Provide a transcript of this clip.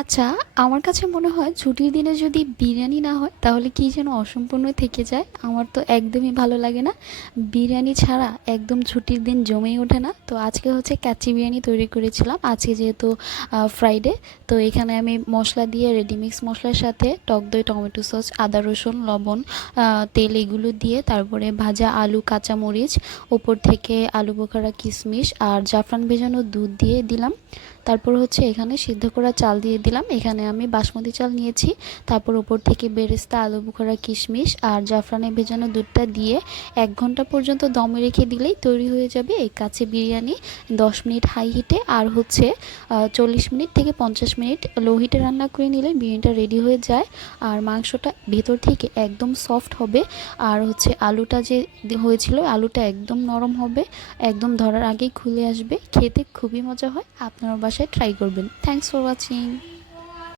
আচ্ছা, আমার কাছে মনে হয় ছুটির দিনে যদি বিরিয়ানি না হয় তাহলে কি যেন অসম্পূর্ণ থেকে যায়। আমার তো একদমই ভালো লাগে না। বিরিয়ানি ছাড়া একদম ছুটির দিন জমেই ওঠে না। তো আজকে হচ্ছে কাচ্চি বিরিয়ানি তৈরি করেছিলাম। আজকে যেহেতু ফ্রাইডে, তো এখানে আমি মশলা দিয়ে রেডিমিক্স মশলার সাথে টক দই, টমেটো সস, আদা রসুন, লবণ, তেল এগুলো দিয়ে তারপরে ভাজা আলু, কাঁচামরিচ, ওপর থেকে আলু বোখারা, কিশমিশ আর জাফরান ভেজানো দুধ দিয়ে দিলাম। তারপর হচ্ছে এখানে সিদ্ধ করা চাল দিয়ে দিলাম। এখানে আমি বাসমতি চাল নিয়েছি। তারপর উপর থেকে বেরেস্তা, আলু বোখরা, কিশমিশ আর জাফরানে ভেজানো দুধটা দিয়ে 1 ঘন্টা পর্যন্ত দমে রেখে দিলেই তৈরি হয়ে যাবে এই কাচ্চি বিরিয়ানি। 10 মিনিট হাই হিটে আর হচ্ছে 40 মিনিট থেকে 50 মিনিট লো হিটে রান্না করে নিলে বিরিয়ানিটা রেডি হয়ে যায়। আর মাংসটা ভেতর থেকে একদম সফট হবে। আর হচ্ছে আলুটা যে হয়েছিল, আলুটা একদম নরম হবে, একদম ধরার আগেই খুলে আসবে। খেতে খুবই মজা হয়। আপনারা বাসায় ট্রাই করবেন। Thanks for watching.